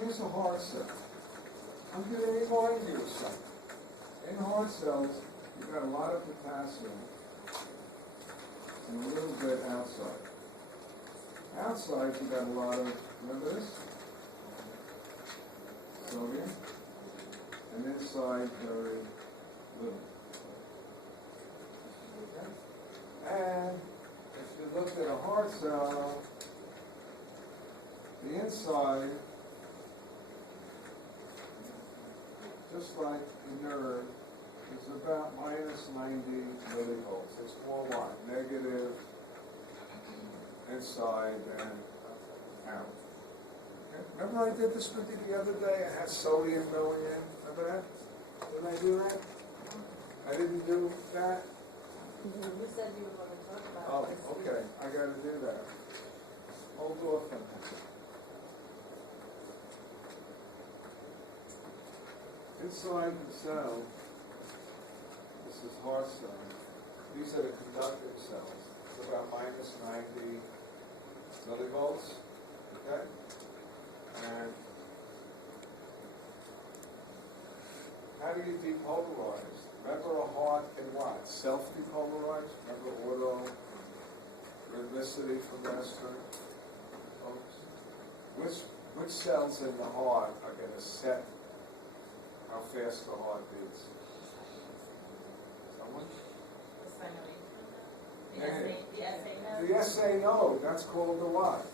here's a heart cell. I'm going to remind you of something. In heart cells, you've got a lot of potassium and a little bit outside. Outside, you've got a lot of, remember this? Sodium. And inside, very little. Okay? And if you look at a heart cell, the inside, just like the nerve, is about minus 90 millivolts. It's more what? Negative inside and out. Okay. Remember I did this with you the other day? I had sodium going in. Remember that? Did I do that? I didn't do that? You said you were going to talk about Oh, this. okay. I got to do that. Hold off on that. Inside the cell, this is heart cell. These are the conductive cells. It's about minus 90 millivolts. Okay? And how do you depolarize? Remember a heart can what? Self-depolarize? Remember auto rhythmicity from last term? Folks? Which cells in the heart are going to set how fast the heart beats? Someone? The SA node, that's called the what?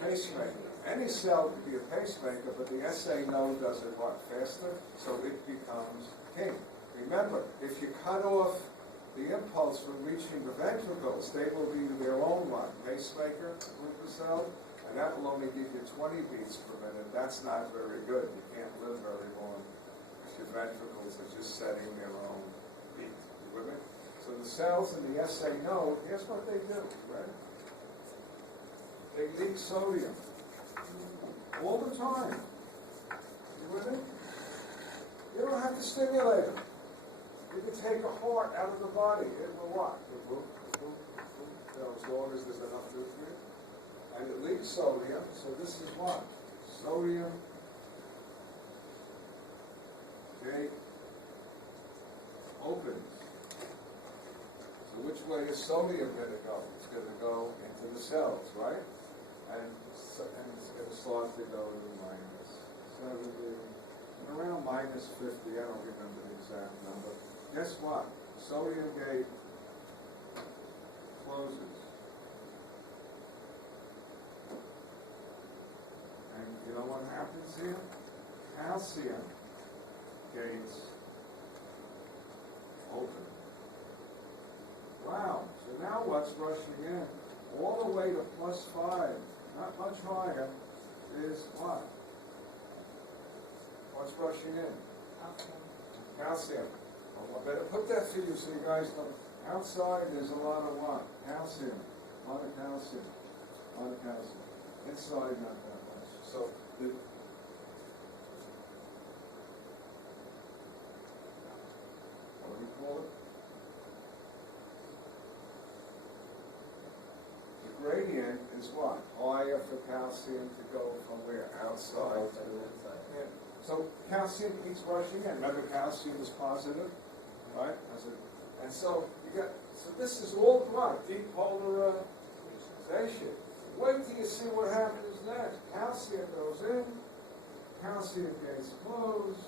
Pacemaker. Any cell could be a pacemaker, but the SA node does it what? Faster? So it becomes king. Remember, if you cut off the impulse from reaching the ventricles, they will be their own what? Pacemaker, group of cells, and that will only give you 20 beats per minute. That's not very good. You can't live very long if your ventricles are just setting their own beat. You with me? So the cells in the SA node, here's what they do, right? They leak sodium all the time. You with me? You don't have to stimulate them. You can take a heart out of the body. It will what? It will, as long as there's enough nutrient. And it leaks sodium, so this is what? Sodium gate opens. So which way is sodium going to go? It's going to go into the cells, right? And it's going to start to go to minus 70, around minus 50, I don't remember the exact number. Guess what? Sodium gate closes. And you know what happens here? Calcium gates open. Wow, so now what's rushing in? All the way to +5, not much higher, is what? What's rushing in? Calcium. Well, I better put that for you so you guys know. Outside there's a lot of what? Calcium. A lot of calcium. A lot of calcium. Inside not that much. So the what do we call it? The gradient is what? Higher for calcium to go from where? Outside to the inside. Yeah. So calcium keeps rushing in. Remember, calcium is positive, right? And so you got. So this is all what? Depolarization. Wait till you see what happens next. Calcium goes in. Calcium gates close.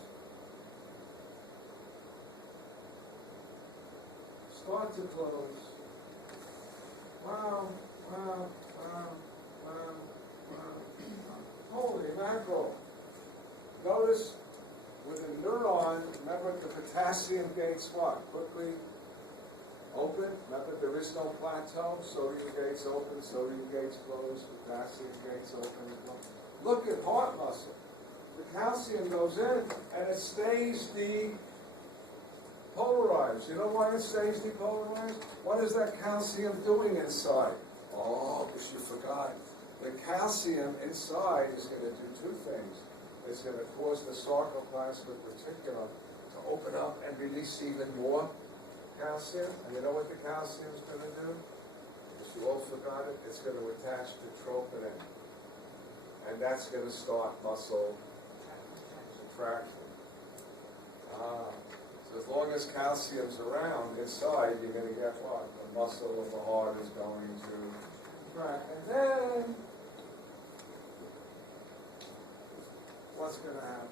Start to close. Wow, wow, wow, wow, wow. Holy mackerel. Notice with a neuron, remember the potassium gates what? Quickly open. Remember there is no plateau. Sodium gates open, sodium gates close, potassium gates open and close. Look at heart muscle. The calcium goes in and it stays depolarized. You know why it stays depolarized? What is that calcium doing inside? Oh, because you forgot. The calcium inside is going to do two things. It's going to cause the sarcoplasmic reticulum to open up and release even more calcium. And you know what the calcium is going to do? Because you all forgot it, it's going to attach to troponin. and that's going to start muscle contraction. So as long as calcium's around inside, you're going to get what? The muscle of the heart is going to contract. And then, what's going to happen?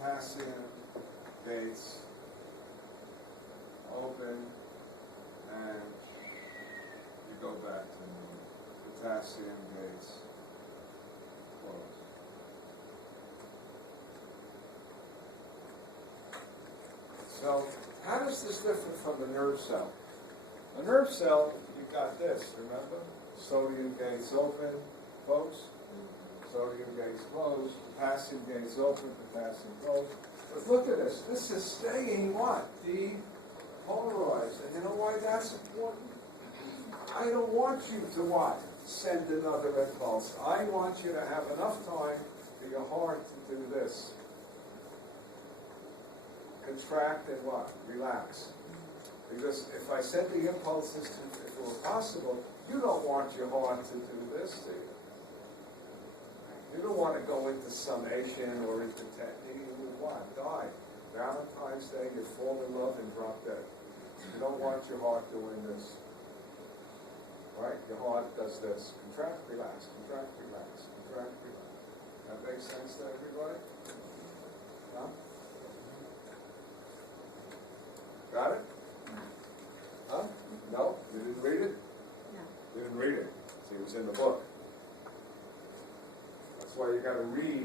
Potassium gates open, and you go back to normal. Potassium gates close. So, how does this differ from the nerve cell? A nerve cell, you've got this, remember? Sodium gates open, close. Sodium gates closed. Potassium gates open, potassium closed. But look at this. This is staying what? Depolarized. And you know why that's important? I don't want you to what? Send another impulse. I want you to have enough time for your heart to do this. Contract and what? Relax. Because if I send the impulses to, if it were possible, you don't want your heart to do this, do you? You don't want to go into summation or into technique. You would what? Die. Valentine's Day, you fall in love and drop dead. You don't want your heart doing this. Right? Your heart does this. Contract, relax. Contract, relax. Contract, relax. That makes sense to everybody? Huh? Got it? Huh? No? You didn't read it? No. You didn't read it. See, it was in the book. That's why you got to read